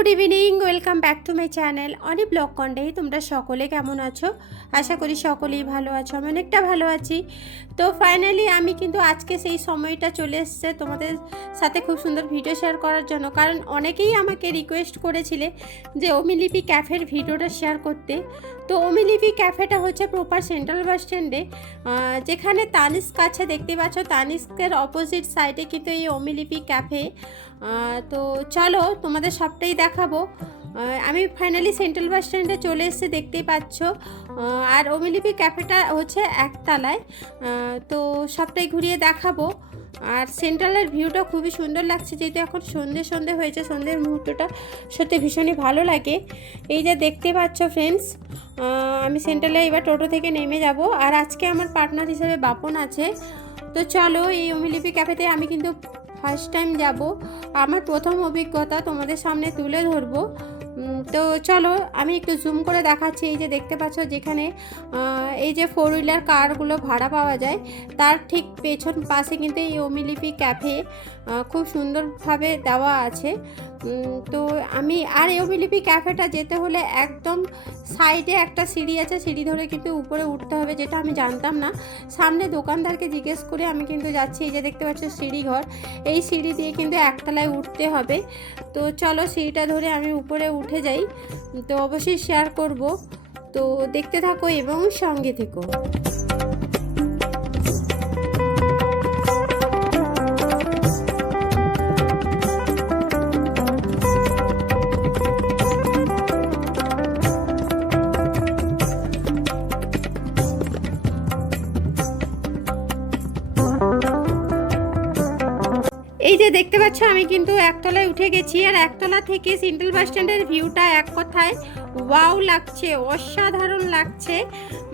Good evening, welcome back to my channel অনেক blog কন্ডেই তোমরা সকলে কেমন আছো? আশা করি সকলেই ভালো আছো, আমি অনেকটা ভালো আছি। তো ফাইনালি আমি কিন্তু আজকে সেই সময়টা চলে এসছে তোমাদের সাথে খুব সুন্দর ভিডিও শেয়ার করার জন্য। কারণ অনেকেই আমাকে রিকোয়েস্ট করেছিলে যে অমিলিপি ক্যাফের ভিডিওটা শেয়ার করতে। তো অমিলিপি ক্যাফেটা হচ্ছে প্রপার সেন্ট্রাল বাস স্ট্যান্ডে যেখানে তানিস্ক আছে, দেখতে পাচ্ছ তানিস্কের অপোজিট সাইডে কিন্তু এই অমিলিপি ক্যাফে তো চলো তোমাদের সবটাই দেখাবো। আমি ফাইনালি সেন্ট্রাল বাস স্ট্যান্ডে চলে এসেছি, দেখতেই পাচ্ছ। আর অমিলিপি ক্যাফেটা হচ্ছে একতলায়। তো সবটাই ঘুরিয়ে দেখাবো। আর সেন্ট্রালের ভিউটা খুবই সুন্দর লাগছে, যেহেতু এখন সন্ধে সন্ধে হয়েছে সন্ধ্যের মুহূর্তটা সত্যি ভীষণই ভালো লাগে। এই যে দেখতে পাচ্ছ ফ্রেন্ডস আমি সেন্ট্রালে এবার টোটো থেকে নেমে যাব। আর আজকে আমার পার্টনার হিসেবে বাপন আছে। তো চলো এই অমিলিপি ক্যাফেতে আমি কিন্তু ফার্স্ট টাইম যাব। আমার প্রথম অভিজ্ঞতা তোমাদের সামনে তুলে ধরবো। তো চলো, আমি একটু জুম করে দেখাচ্ছি। এই যে দেখতে পাচ্ছ যেখানে এই যে ফোর হুইলার কারগুলো ভাড়া পাওয়া যায়, তার ঠিক পেছন পাশে কিন্তু এই অমিলিপি ক্যাফে খুব সুন্দরভাবে দেওয়া আছে। তো আমি, আর এই অমিলিপি ক্যাফেটা যেতে হলে একদম সাইডে একটা সিঁড়ি আছে, সিঁড়ি ধরে কিন্তু উপরে উঠতে হবে যেটা আমি জানতাম না। সামনে দোকানদারকে জিজ্ঞেস করে আমি কিন্তু যাচ্ছি, এই যে দেখতে পাচ্ছ সিঁড়ি ঘর। এই সিঁড়ি দিয়ে কিন্তু একতলায় উঠতে হবে। তো চলো সিঁড়িটা ধরে আমি উপরে উঠে যাই। তো অবশ্যই শেয়ার করব। তো দেখতে থাকো এবং সঙ্গে থেকো। পাচ্ছ আমি কিন্তু একতলায় উঠে গেছি আর একতলা থেকে সেন্ট্রাল বাস স্ট্যান্ডের ভিউটা এক কথায় ওয়াও লাগছে, অসাধারণ লাগছে।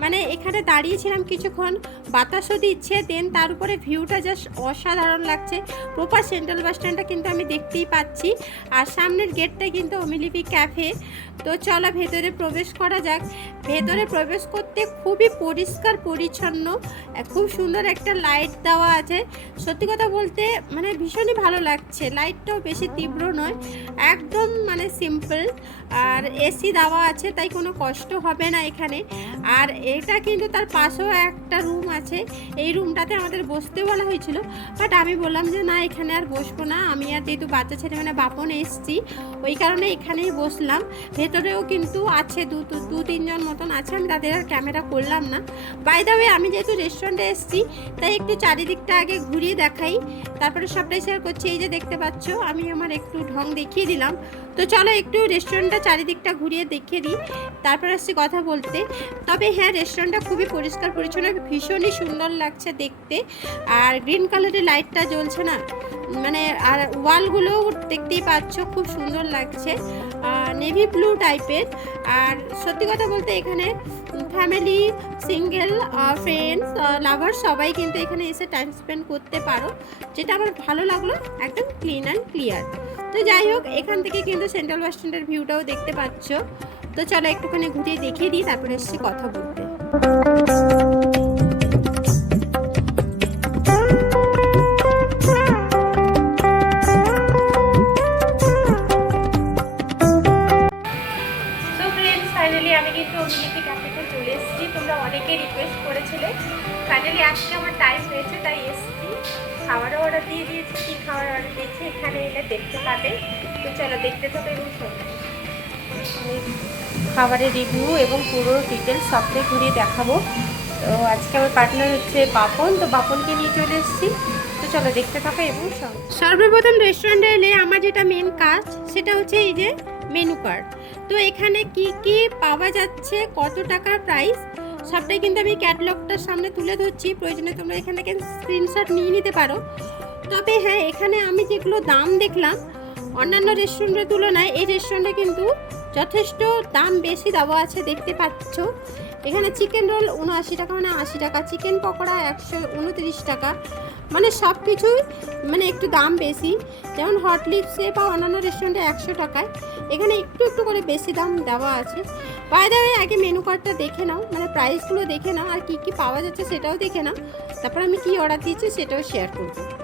মানে এখানে দাঁড়িয়েছিলাম কিছুক্ষণ, বাতাসও দিচ্ছে দেন তার উপরে ভিউটা জাস্ট অসাধারণ লাগছে। প্রপার সেন্ট্রাল বাস স্ট্যান্ডটা কিন্তু আমি দেখতেই পাচ্ছি। আর সামনের গেটটা কিন্তু অমিলিপি ক্যাফে। তো চলো ভেতরে প্রবেশ করা যাক। ভেতরে প্রবেশ করতে খুবই পরিষ্কার, পরিচ্ছন্ন, খুব সুন্দর একটা লাইট দেওয়া আছে। সত্যি কথা বলতে মানে ভীষণই ভালো লাগছে। লাইটটাও বেশি তীব্র নয়, একদম মানে সিম্পল আর এসি দেওয়া আছে, তাই কোনো কষ্ট হবে না এখানে। আর এটা কিন্তু তার পাশেও একটা রুম আছে, এই রুমটাতে আমাদের বসতে বলা হয়েছিল বাট আমি বললাম যে, না, এখানে আর বসবো না, আমি আর যেহেতু বাচ্চা ছেলে মানে বাপন এসছি, ওই কারণে এখানেই বসলাম। ভেতরেও কিন্তু আছে দু, দু- দু, তিনজন মতন আছে, আমি তাদের আর ক্যামেরা করলাম না। বাই দ্য ওয়ে আমি যেহেতু রেস্টুরেন্টে এসেছি, তাই একটু চারিদিকটা আগে ঘুরিয়ে দেখাই, তারপরে সবটাই শেয়ার করছি, এই যে দেখতে পাচ্ছ, আমি আমার একটু ঢং দেখিয়ে দিলাম। তো চলো একটু রেস্টুরেন্টটা চারিদিকটা ঘুরিয়ে দেখিয়ে দিই, তারপর আসছি কথা বলতে। তবে হ্যাঁ রেস্টুরেন্টটা খুবই পরিষ্কার পরিচ্ছন্ন, ভীষণই সুন্দর লাগছে দেখতে। আর গ্রিন কালারের লাইটটা জ্বলছে না? মানে আর ওয়ালগুলোও দেখতেই পাচ্ছ, খুব সুন্দর লাগছে। নেভি ব্লু টাইপের আর সত্যি কথা বলতে এখানে ফ্যামিলি সিঙ্গেল ফ্রেন্ডস লাভার সবাই কিন্তু এখানে এসে টাইম স্পেন্ড করতে পারো। যেটা আমার ভালো লাগল, একদম ক্লিন অ্যান্ড ক্লিয়ার তো যাই হোক, এখান থেকে কিন্তু সেন্ট্রাল বাস স্ট্যান্ডের ভিউটাও দেখতে পাচ্ছ। তো চলো একটুখানি ঘুরিয়ে দেখিয়ে দিই, তারপরে এসেছি কথা বলতে। ফ্রেন্ডস ফাইনালি আমি কিন্তু অমিলিপি ক্যাফেতে চলে এসেছি। তোমরা অনেকে রিকোয়েস্ট করেছিলে। ফাইনালি আজকে আমার টাইম হয়েছে, তাই এসেছি। খাবারও অর্ডার দিয়ে দিয়েছি, কী খাবার অর্ডার দিয়েছি, এখানে এলে দেখতে পাবে। তো চলো, দেখতে থাকো এবং খাবারের রিভিউ এবং পুরো ডিটেলস সবটাই ঘুরিয়ে দেখাবো। তো আজকে আমার পার্টনার হচ্ছে বাপন। তো বাপনকে নিয়ে চলে এসেছি। তো চলো, দেখতে থাকো এবং সর্বপ্রথম রেস্টুরেন্টে এলে আমার যেটা মেন কাজ, সেটা হচ্ছে এই যে মেনু কার্ড তো এখানে কি কি পাওয়া যাচ্ছে? কত টাকার প্রাইস সবটাই কিন্তু আমি ক্যাটলগটার সামনে তুলে ধরছি। প্রয়োজনে তোমরা এখানে স্ক্রিনশট নিয়ে নিতে পারো। তবে হ্যাঁ এখানে আমি যেগুলো দাম দেখলাম, অন্যান্য রেস্টুরেন্টের তুলনায় এই রেস্টুরেন্টে কিন্তু যথেষ্ট দাম বেশি দেওয়া আছে, দেখতে পাচ্ছ। এখানে চিকেন রোল উনআশি টাকা মানে আশি টাকা। চিকেন পকোড়া একশো উনত্রিশ টাকা। মানে সব কিছুই মানে একটু দাম বেশি। যেমন হট লিপসে বা অন্যান্য রেস্টুরেন্টে একশো টাকায়। এখানে একটু একটু করে বেশি দাম দেওয়া আছে। বাইরে আগে মেনু কার্ডটা দেখে নাও। মানে প্রাইসগুলো দেখে নাও, আর কী কী পাওয়া যাচ্ছে সেটাও দেখে নাও। তারপর আমি কী অর্ডার দিয়েছি সেটাও শেয়ার করব।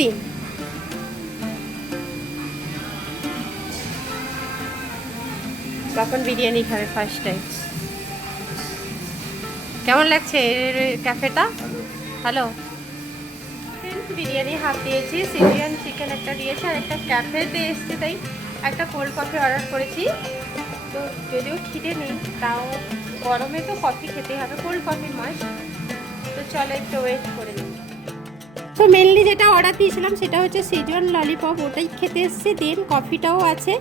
দিন। কখন বিরিয়ানি খাবে ফার্স্ট টাইম কেমন লাগছে ক্যাফেটা? হ্যালো বিরিয়ানি হাফ দিয়েছি সিরিয়ান চিকেন একটা দিয়েছি, আর একটা ক্যাফেতে এসছে, তাই একটা কোল্ড কফি অর্ডার করেছি। তো যদিও খিদে নেই, তাও গরমে তো কফি খেতে হবে কোল্ড কফি মাস তো চলো একটু ওয়েট করে নিই। তো মেনলি যেটা অর্ডার দিয়েছিলাম সেটা হচ্ছে সিজন ললিপপ ওটাই খেতে এসেছি। দেন কফিটাও আছে।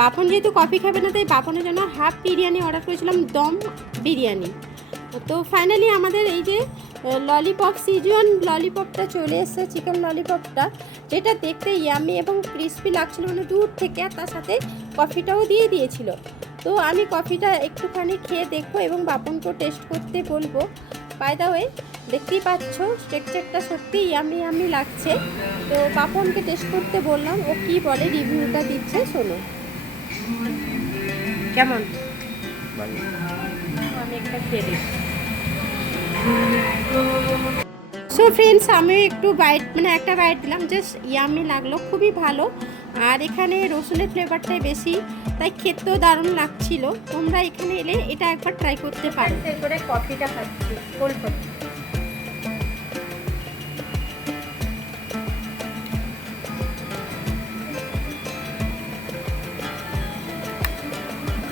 বাপন যেহেতু কফি খাবে না, তাই বাপনের জন্য হাফ বিরিয়ানি অর্ডার করেছিলাম, দম বিরিয়ানি। তো ফাইনালি আমাদের এই যে ললিপপ সিজন ললিপপটা চলে এসেছে চিকেন ললিপপটা যেটা দেখতে ইয়ামি এবং ক্রিস্পি লাগছিল মানে দূর থেকে আর তার সাথে কফিটাও দিয়ে দিয়েছিল। তো আমি কফিটা একটুখানি খেয়ে দেখব এবং বাপনকেও টেস্ট করতে বলব। বাই দা ওয়ে দেখতেই পাচ্ছ স্ট্রেকচারটা সত্যি ইয়ামি ইয়ামি লাগছে। তো বাপনকে টেস্ট করতে বললাম ও কি বলে রিভিউটা দিচ্ছে শোনো। কেমন? আমি একটা খেয়ে সো ফ্রেন্ডস আমি একটু বাইট মানে একটা বাইট দিলাম জাস্ট ইয়ামি লাগল খুবই ভালো। আর এখানে রসুনের ফ্লেভারটাই বেশি তাই খেতেও দারুণ লাগছিল। তোমরা এখানে এলে এটা একবার ট্রাই করতে পারো। এরপরে কফিটা খাচ্ছি কোল্ড কফি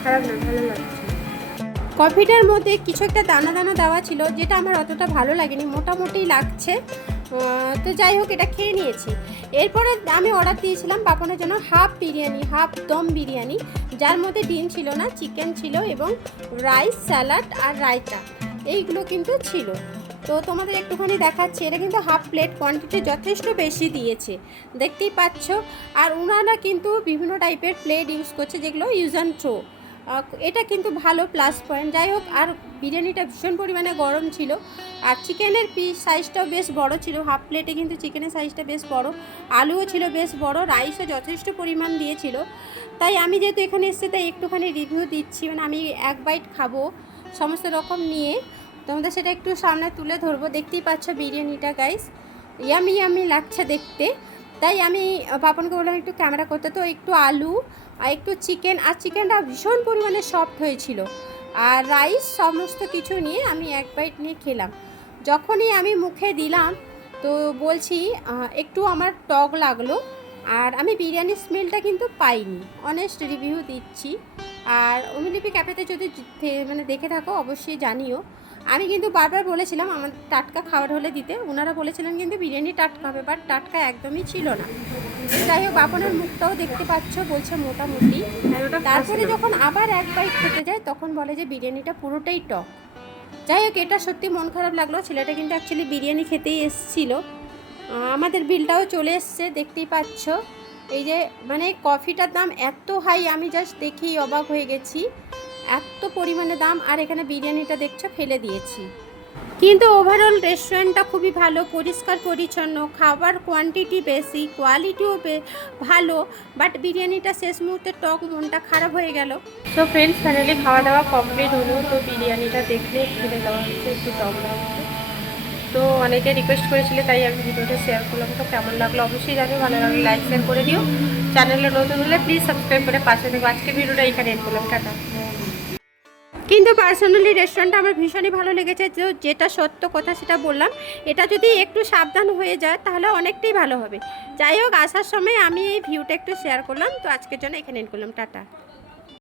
খারাপ না, ভালো কফিটার মধ্যে কিছু একটা দানা দানা দেওয়া ছিল, যেটা আমার অতটা ভালো লাগেনি, মোটামুটি লাগছে। তো যাই হোক, এটা খেয়ে নিয়েছি। এরপরে আমি অর্ডার দিয়েছিলাম পাপনের জন্য হাফ বিরিয়ানি হাফ দম বিরিয়ানি, যার মধ্যে ডিম ছিল না চিকেন ছিল এবং রাইস স্যালাড আর রায়তা। এইগুলো কিন্তু ছিল। তো তোমাদের একটুখানি দেখাচ্ছি, এটা কিন্তু হাফ প্লেট কোয়ান্টিটি যথেষ্ট বেশি দিয়েছে। দেখতেই পাচ্ছ। আর ওনারা কিন্তু বিভিন্ন টাইপের প্লেট ইউজ করছে, যেগুলো ইউজ অ্যান্ড থ্রো এটা কিন্তু ভালো প্লাস পয়েন্ট যাই হোক, আর বিরিয়ানিটা ভীষণ পরিমাণে গরম ছিল। আর চিকেনের পিস সাইজটাও বেশ বড় ছিল। হাফ প্লেটে কিন্তু চিকেনের সাইজটা বেশ বড়। আলুও ছিল বেশ বড়। রাইসও যথেষ্ট পরিমাণ দিয়েছিল। তাই আমি যেহেতু এখানে এসেছি, তাই একটুখানি রিভিউ দিচ্ছি। মানে আমি এক বাইট খাব, সমস্ত রকম নিয়ে। তোমাদের সেটা একটু সামনে তুলে ধরবো। দেখতেই পাচ্ছ বিরিয়ানিটা গাইস ইয়ামি ইয়ামি লাগছে দেখতে। তাই আমি পাপনকে বললাম একটু ক্যামেরা করতে। তো একটু আলু আর একটু চিকেন আর চিকেনটা ভীষণ পরিমাণে সফট হয়েছিল। আর রাইস সমস্ত কিছু নিয়ে আমি এক বাইট নিয়ে খেলাম। যখনই আমি মুখে দিলাম, তো বলছি একটু আমার টক লাগল, আর আমি বিরিয়ানির স্মেলটা কিন্তু পাইনি। অনেস্ট রিভিউ দিচ্ছি। আর অমিলিপি ক্যাফেতে যদি মানে দেখে থাকো, অবশ্যই জানিও। আমি কিন্তু বারবার বলেছিলাম আমার টাটকা খাবার হলে দিতে। ওনারা বলেছিলেন কিন্তু বিরিয়ানি টাটকা হবে বাট টাটকা একদমই ছিল না। যাই হোক বাপনের মুখটাও দেখতে পাচ্ছ বলছে মোটামুটি। তারপরে যখন আবার এক বাইট খেতে যায় তখন বলে যে বিরিয়ানিটা পুরোটাই টক। যাই হোক এটা সত্যি মন খারাপ লাগল। ছেলেটা কিন্তু অ্যাকচুয়ালি বিরিয়ানি খেতেই এসেছিল। আমাদের বিলটাও চলে এসছে দেখতেই পাচ্ছ। এই যে মানে কফিটার দাম এত হাই আমি জাস্ট দেখেই অবাক হয়ে গেছি। এত পরিমাণে দাম, আর এখানে বিরিয়ানিটা দেখছ, ফেলে দিয়েছি। কিন্তু ওভারঅল রেস্টুরেন্টটা খুবই ভালো, পরিষ্কার, পরিচ্ছন্ন, খাবার কোয়ান্টিটি বেশি কোয়ালিটিও ভালো বাট বিরিয়ানিটা শেষ মুহূর্তে টক মনটা খারাপ হয়ে গেল। তো ফ্রেন্ডস ফাইনালি খাওয়া দাওয়া কমপ্লিট হলো, তো বিরিয়ানিটা দেখলে ফেলে দেওয়া হচ্ছে, একটু টক হচ্ছে। তো অনেকে রিকোয়েস্ট করেছিলে, তাই আমি ভিডিওটা শেয়ার করলাম। তো কেমন লাগল অবশ্যই জানি ভালো লাগলে লাইক শেয়ার করে দিও। চ্যানেলে নতুন হলে প্লিজ সাবস্ক্রাইব করে পাশে দেখো আজকের ভিডিওটা এখানে এড করলাম, টাটা। কিন্তু পার্সোনালি রেস্টুরেন্টটা আমার ভীষণই ভালো লেগেছে। তো যেটা সত্য কথা সেটা বললাম। এটা যদি একটু সাবধান হয়ে যায়, তাহলে অনেকটাই ভালো হবে। যাই হোক, আসার সময় আমি এই ভিউটা একটু শেয়ার করলাম। তো আজকের জন্য এখানে করলাম। টাটা।